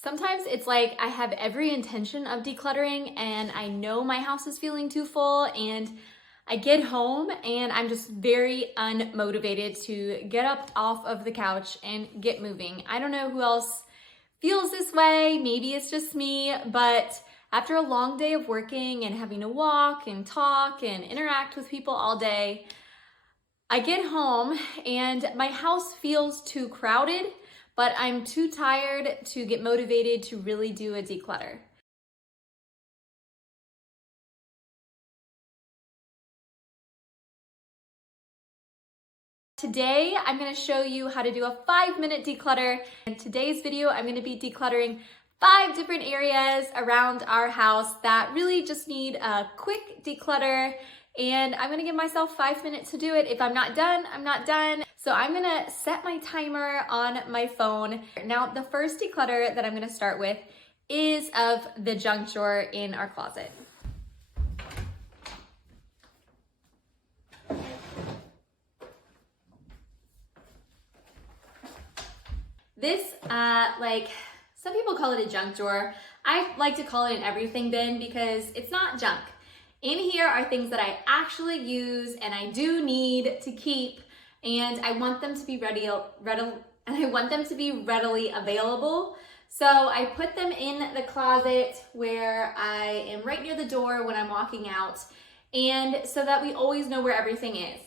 Sometimes it's like I have every intention of decluttering and I know my house is feeling too full, and I get home and I'm just very unmotivated to get up off of the couch and get moving. I don't know who else feels this way. Maybe it's just me, but after a long day of working and having to walk and talk and interact with people all day, I get home and my house feels too crowded, but I'm too tired to get motivated to really do a declutter. Today, I'm gonna show you how to do a 5-minute declutter. In today's video, I'm gonna be decluttering 5 different areas around our house that really just need a quick declutter. And I'm gonna give myself 5 minutes to do it. If I'm not done, I'm not done. So I'm gonna set my timer on my phone. Now, the first declutter that I'm gonna start with is of the junk drawer in our closet. This, some people call it a junk drawer. I like to call it an everything bin because it's not junk. In here are things that I actually use and I do need to keep, and I want them to be readily available. So I put them in the closet where I am right near the door when I'm walking out, and so that we always know where everything is.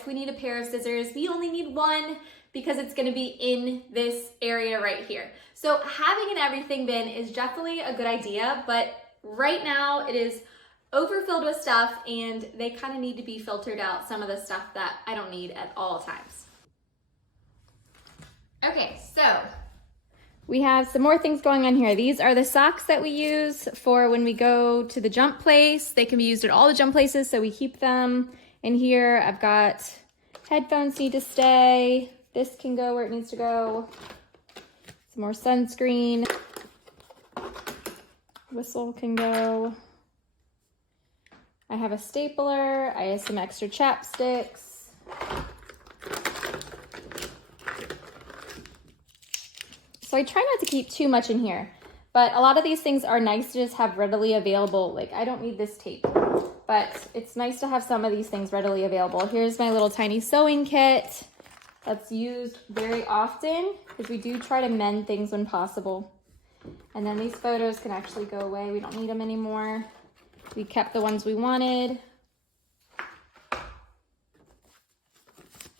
If we need a pair of scissors, we only need one because it's gonna be in this area right here. So having an everything bin is definitely a good idea, but right now it is overfilled with stuff and they kind of need to be filtered out, some of the stuff that I don't need at all times. Okay, so we have some more things going on here. These are the socks that we use for when we go to the jump place. They can be used at all the jump places, so we keep them in here. I've got headphones need to stay. This can go where it needs to go. Some more sunscreen. Whistle can go. I have a stapler. I have some extra chapsticks. So I try not to keep too much in here, but a lot of these things are nice to just have readily available. Like, I don't need this tape, but it's nice to have some of these things readily available. Here's my little tiny sewing kit that's used very often because we do try to mend things when possible. And then these photos can actually go away. We don't need them anymore. We kept the ones we wanted.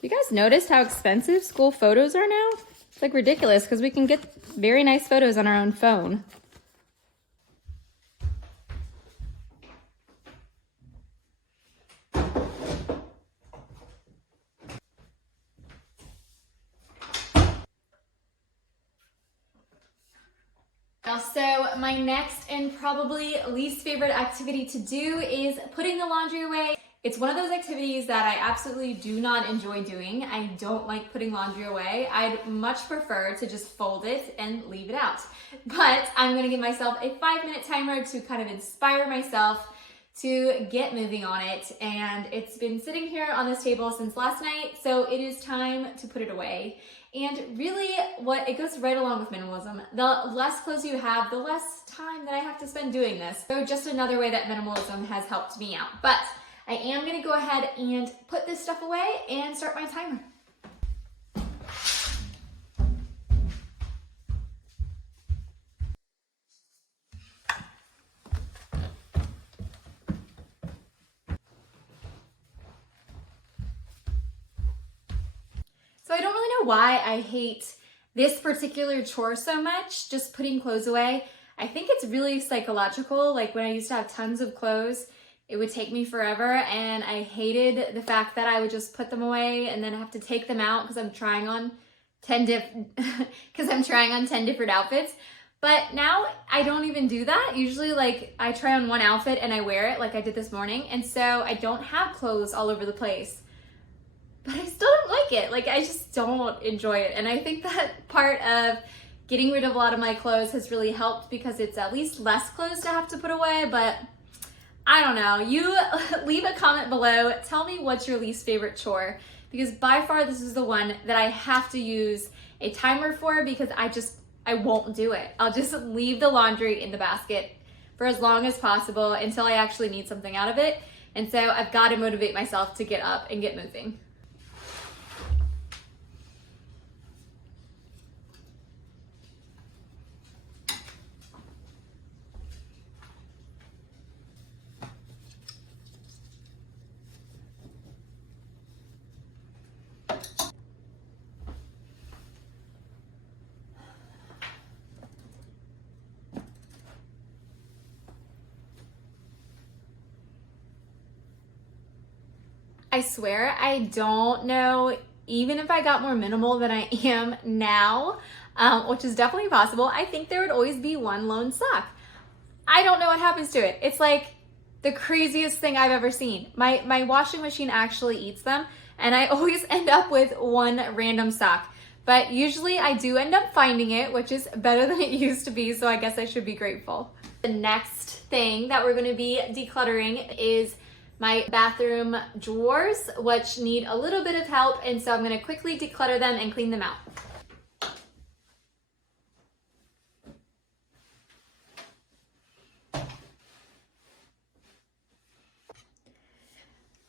You guys noticed how expensive school photos are now? It's like ridiculous because we can get very nice photos on our own phone. So my next and probably least favorite activity to do is putting the laundry away. It's one of those activities that I absolutely do not enjoy doing. I don't like putting laundry away. I'd much prefer to just fold it and leave it out. But I'm gonna give myself a 5-minute timer to kind of inspire myself to get moving on it. And it's been sitting here on this table since last night, so it is time to put it away. And really, it goes right along with minimalism. The less clothes you have, the less time that I have to spend doing this. So just another way that minimalism has helped me out. But I am gonna go ahead and put this stuff away and start my timer. So I don't really know why I hate this particular chore so much, just putting clothes away. I think it's really psychological. Like when I used to have tons of clothes, it would take me forever, and I hated the fact that I would just put them away and then have to take them out because I'm trying on 10 different outfits. But now I don't even do that. Usually, like, I try on one outfit and I wear it like I did this morning, and so I don't have clothes all over the place. But I still don't like it. Like, I just don't enjoy it. And I think that part of getting rid of a lot of my clothes has really helped because it's at least less clothes to have to put away. But I don't know. You leave a comment below. Tell me what's your least favorite chore, because by far this is the one that I have to use a timer for because I I won't do it. I'll just leave the laundry in the basket for as long as possible until I actually need something out of it. And so I've got to motivate myself to get up and get moving. I swear I don't know, even if I got more minimal than I am now, which is definitely possible, I think there would always be one lone sock. I don't know what happens to it. It's like the craziest thing I've ever seen. My washing machine actually eats them, and I always end up with one random sock. But usually I do end up finding it, which is better than it used to be, so I guess I should be grateful. The next thing that we're gonna be decluttering is my bathroom drawers, which need a little bit of help, and so I'm gonna quickly declutter them and clean them out.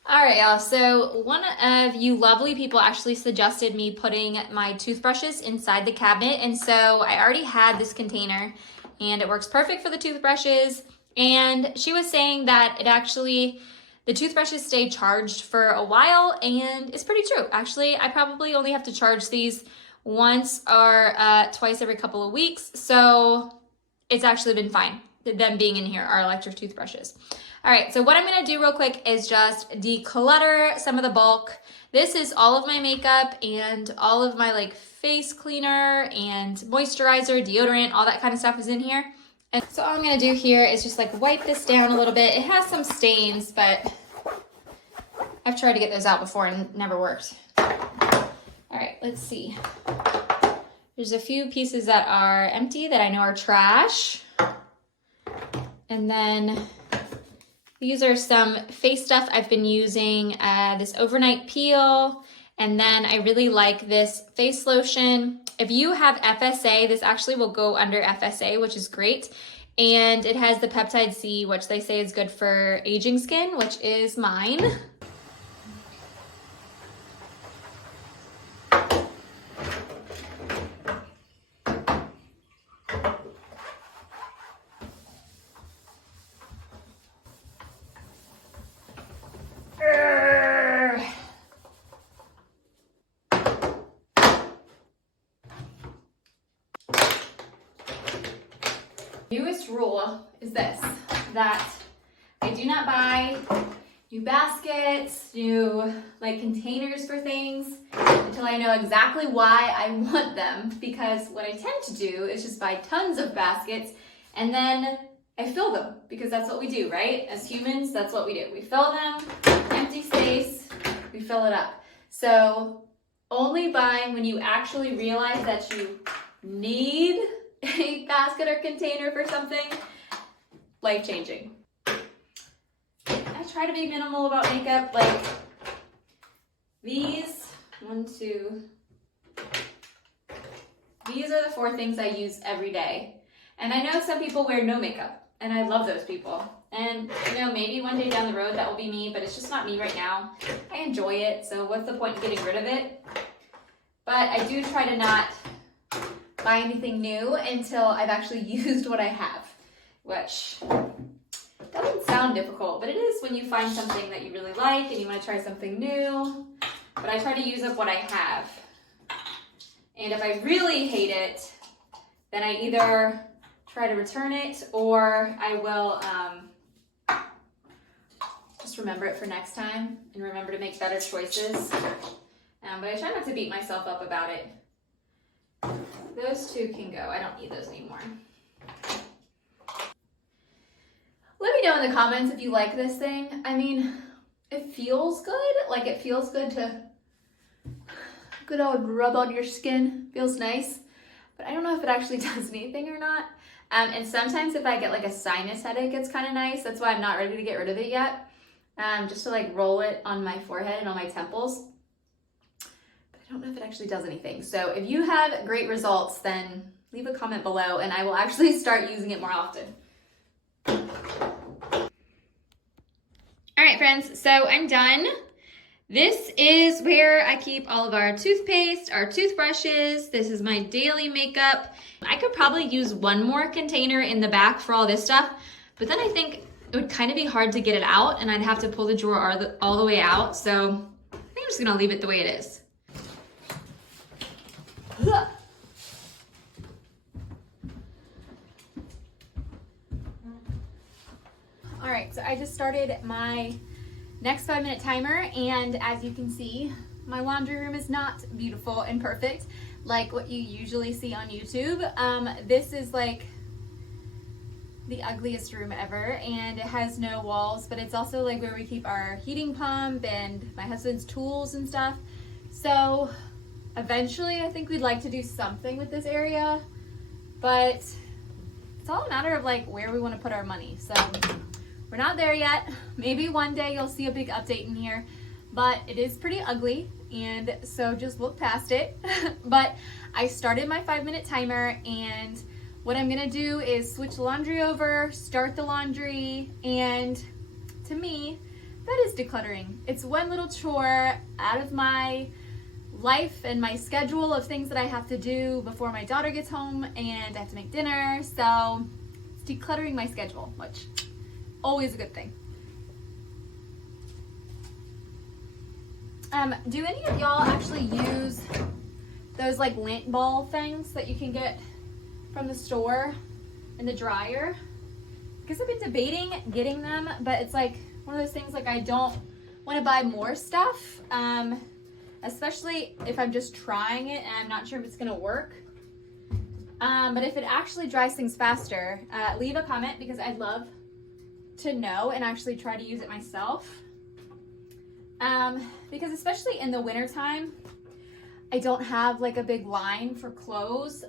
All right, y'all, so one of you lovely people actually suggested me putting my toothbrushes inside the cabinet, and so I already had this container, and it works perfect for the toothbrushes, and she was saying that the toothbrushes stay charged for a while, and it's pretty true. Actually, I probably only have to charge these once or twice every couple of weeks, so it's actually been fine, them being in here, our electric toothbrushes. All right, so what I'm gonna do real quick is just declutter some of the bulk. This is all of my makeup and all of my like face cleaner and moisturizer, deodorant, all that kind of stuff is in here. And so all I'm gonna do here is just like wipe this down a little bit. It has some stains, but I've tried to get those out before and it never worked. All right, let's see. There's a few pieces that are empty that I know are trash. And then these are some face stuff I've been using, this overnight peel, and then I really like this face lotion. If you have FSA, this actually will go under FSA, which is great. And it has the peptide C, which they say is good for aging skin, which is mine. Newest rule is this, that I do not buy new baskets, new like containers for things until I know exactly why I want them, because what I tend to do is just buy tons of baskets and then I fill them, because that's what we do, right? As humans, that's what we do. We fill them, empty space, we fill it up. So only buying when you actually realize that you need a basket or container for something, life-changing. I try to be minimal about makeup, like these, these are the 4 things I use every day. And I know some people wear no makeup, and I love those people. And you know, maybe one day down the road that will be me, but it's just not me right now. I enjoy it, so what's the point in getting rid of it? But I do try to not buy anything new until I've actually used what I have, which doesn't sound difficult, but it is when you find something that you really like and you want to try something new. But I try to use up what I have. And if I really hate it, then I either try to return it or I will just remember it for next time and remember to make better choices. But I try not to beat myself up about it. Those 2 can go. I don't need those anymore. Let me know in the comments if you like this thing. I mean, it feels good. Like, it feels good to good old rub on your skin. Feels nice. But I don't know if it actually does anything or not. And sometimes if I get like a sinus headache, it's kind of nice. That's why I'm not ready to get rid of it yet. Just to like roll it on my forehead and on my temples. I don't know if it actually does anything. So if you have great results, then leave a comment below and I will actually start using it more often. All right, friends, so I'm done. This is where I keep all of our toothpaste, our toothbrushes. This is my daily makeup. I could probably use one more container in the back for all this stuff, but then I think it would kind of be hard to get it out and I'd have to pull the drawer all the way out. So I think I'm just gonna leave it the way it is. All right, so I just started my next 5-minute timer, and as you can see, my laundry room is not beautiful and perfect like what you usually see on YouTube. This is like the ugliest room ever, and it has no walls, but it's also like where we keep our heating pump and my husband's tools and stuff. So eventually I think we'd like to do something with this area, but it's all a matter of like where we want to put our money. So we're not there yet. Maybe one day you'll see a big update in here, but it is pretty ugly, and so just look past it. But I started my 5-minute timer, and what I'm gonna do is switch the laundry over, start the laundry, and to me, that is decluttering. It's one little chore out of my life and my schedule of things that I have to do before my daughter gets home and I have to make dinner. So it's decluttering my schedule, which always a good thing. Do any of y'all actually use those like lint ball things that you can get from the store in the dryer? Because I've been debating getting them, but it's like one of those things like I don't want to buy more stuff, especially if I'm just trying it and I'm not sure if it's going to work. But if it actually dries things faster, leave a comment because I'd love to know and actually try to use it myself. Because especially in the winter time, I don't have like a big line for clothes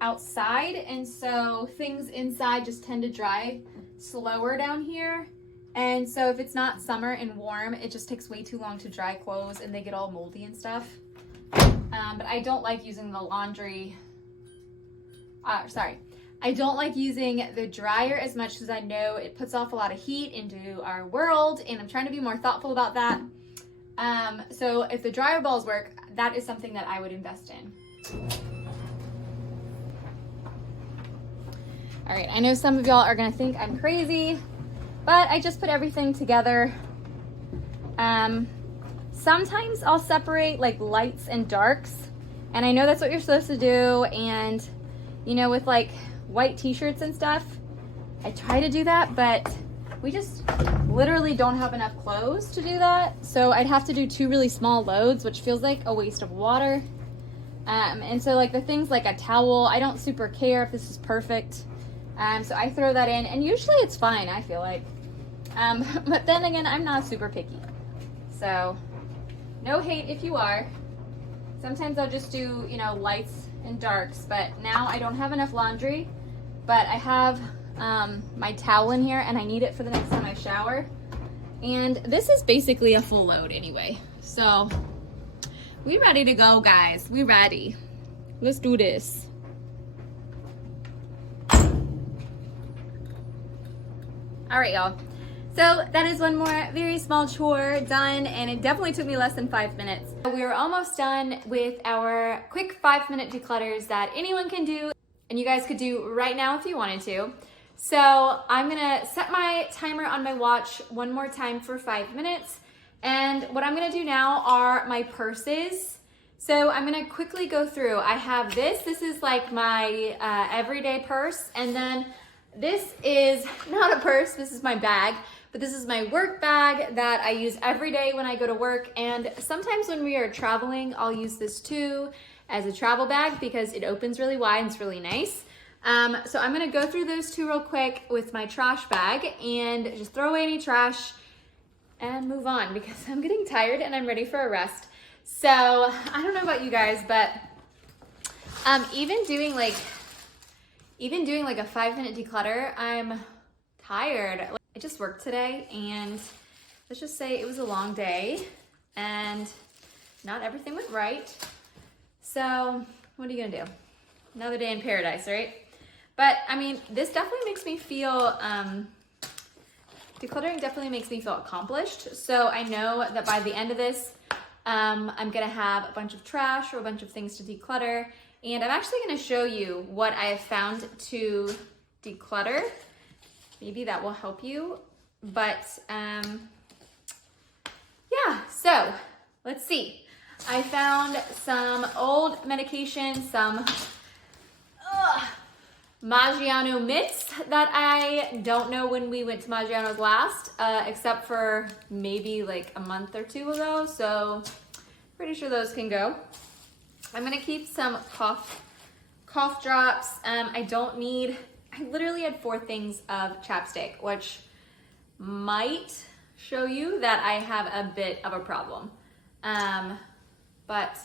outside, and so things inside just tend to dry slower down here. And so if it's not summer and warm, it just takes way too long to dry clothes and they get all moldy and stuff. But I don't like using the laundry, I don't like using the dryer as much because I know it puts off a lot of heat into our world, and I'm trying to be more thoughtful about that. So if the dryer balls work, that is something that I would invest in. All right, I know some of y'all are gonna think I'm crazy, but I just put everything together. Sometimes I'll separate like lights and darks, and I know that's what you're supposed to do, and you know, with like white t-shirts and stuff, I try to do that, but we just literally don't have enough clothes to do that. So I'd have to do 2 really small loads, which feels like a waste of water. And so like the things like a towel, I don't super care if this is perfect. So I throw that in, and usually it's fine, I feel like. But then again, I'm not super picky. So no hate if you are. Sometimes I'll just do, you know, lights and darks, but now I don't have enough laundry, but I have my towel in here and I need it for the next time I shower. And this is basically a full load anyway. So we ready to go, guys. We ready. Let's do this. All right, y'all. So that is one more very small chore done, and it definitely took me less than 5 minutes. We are almost done with our quick 5-minute declutters that anyone can do, and you guys could do right now if you wanted to. So I'm gonna set my timer on my watch one more time for 5 minutes, and what I'm gonna do now are my purses. So I'm gonna quickly go through. I have this is like my everyday purse, and then this is not a purse, this is my bag, but this is my work bag that I use every day when I go to work, and sometimes when we are traveling, I'll use this too as a travel bag because it opens really wide and it's really nice. So I'm gonna go through those 2 real quick with my trash bag and just throw away any trash and move on because I'm getting tired and I'm ready for a rest. So I don't know about you guys, but even doing like a 5-minute declutter, I'm tired. I just worked today, and let's just say it was a long day and not everything went right. So what are you gonna do? Another day in paradise, right? But I mean, this definitely makes me feel, decluttering definitely makes me feel accomplished. So I know that by the end of this, I'm gonna have a bunch of trash or a bunch of things to declutter. And I'm actually gonna show you what I have found to declutter. Maybe that will help you. But yeah, so let's see. I found some old medication, some Maggiano mitts that I don't know when we went to Maggiano's last, except for maybe like a month or two ago. So pretty sure those can go. I'm gonna keep some cough drops. I literally had 4 things of chapstick, which might show you that I have a bit of a problem. But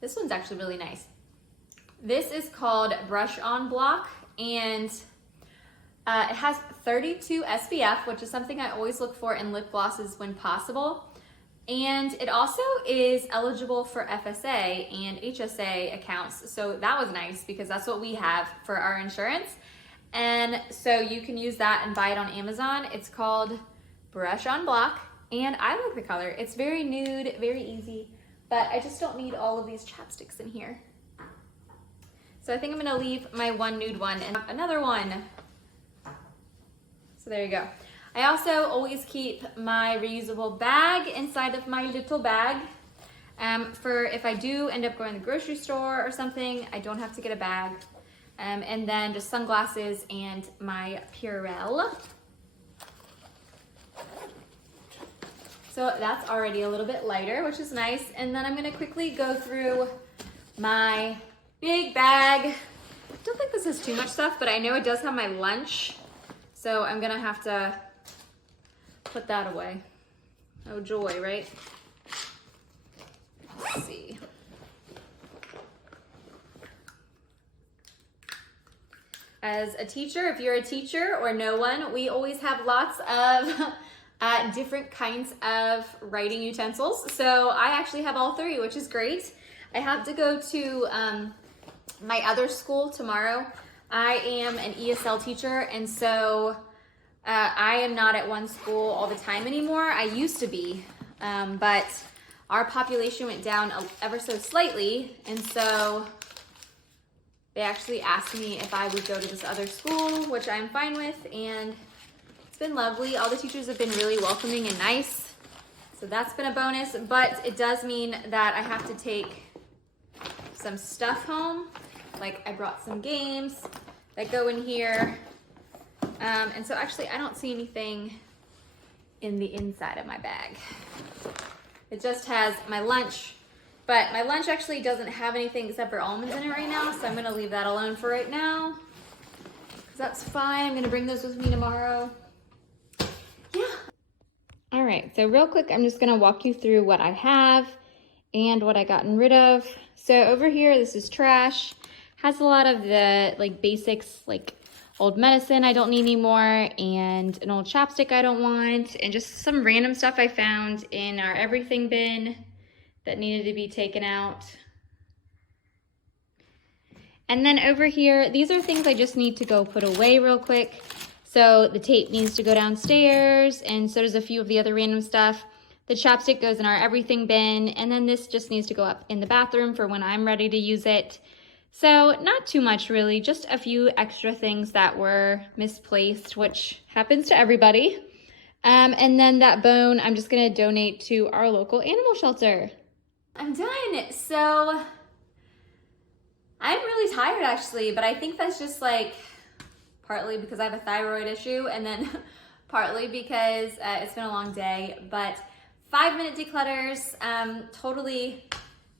this one's actually really nice. This is called Brush On Block, and it has 32 SPF, which is something I always look for in lip glosses when possible. And it also is eligible for FSA and HSA accounts. So that was nice because that's what we have for our insurance. And so you can use that and buy it on Amazon. It's called Brush On Block, and I like the color. It's very nude, very easy, but I just don't need all of these chapsticks in here. So I think I'm gonna leave my one nude one and another one. So there you go. I also always keep my reusable bag inside of my little bag for if I do end up going to the grocery store or something, I don't have to get a bag. And then just sunglasses and my Purell. So that's already a little bit lighter, which is nice. And then I'm gonna quickly go through my big bag. I don't think this is too much stuff, but I know it does have my lunch. So I'm gonna have to put that away. Oh joy, right? Let's see. As a teacher, if you're a teacher or no one, we always have lots of different kinds of writing utensils. So I actually have all 3, which is great. I have to go to my other school tomorrow. I am an ESL teacher, and so I am not at one school all the time anymore. I used to be, but our population went down ever so slightly, and so they actually asked me if I would go to this other school, which I'm fine with, and it's been lovely. All the teachers have been really welcoming and nice, so that's been a bonus, but it does mean that I have to take some stuff home. Like I brought some games that go in here, and so actually I don't see anything in the inside of my bag. It just has my lunch, but my lunch actually doesn't have anything except for almonds in it right now, so I'm gonna leave that alone for right now, because that's fine. I'm gonna bring those with me tomorrow. Yeah. All right, so real quick, I'm just gonna walk you through what I have and what I gotten rid of. So over here, this is trash. Has a lot of the like basics, like old medicine I don't need anymore, and an old chapstick I don't want, and just some random stuff I found in our everything bin that needed to be taken out. And then over here, these are things I just need to go put away real quick. So the tape needs to go downstairs, and so does a few of the other random stuff. The chapstick goes in our everything bin, and then this just needs to go up in the bathroom for when I'm ready to use it. So not too much really, just a few extra things that were misplaced, which happens to everybody. And then that bone, I'm just gonna donate to our local animal shelter. I'm done. So I'm really tired actually, but I think that's just like partly because I have a thyroid issue, and then partly because it's been a long day. But 5-minute declutters totally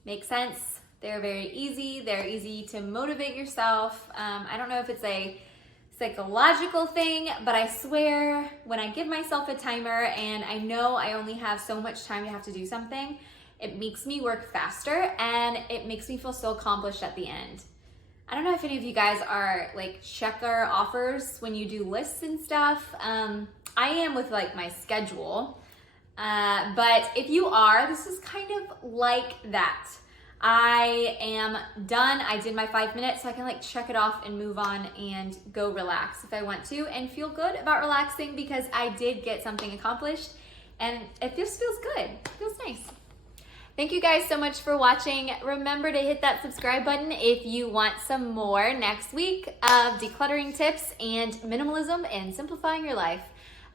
make sense. They're very easy. They're easy to motivate yourself. I don't know if it's a psychological thing, but I swear when I give myself a timer and I know I only have so much time to have to do something, it makes me work faster and it makes me feel so accomplished at the end. I don't know if any of you guys are like checker offers when you do lists and stuff. I am with like my schedule, but if you are, this is kind of like that. I am done. I did my 5 minutes, so I can like check it off and move on and go relax if I want to and feel good about relaxing because I did get something accomplished and it just feels good. It feels nice. Thank you guys so much for watching. Remember to hit that subscribe button if you want some more next week of decluttering tips and minimalism and simplifying your life.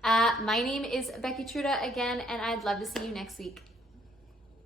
My name is Becky Truda again, and I'd love to see you next week.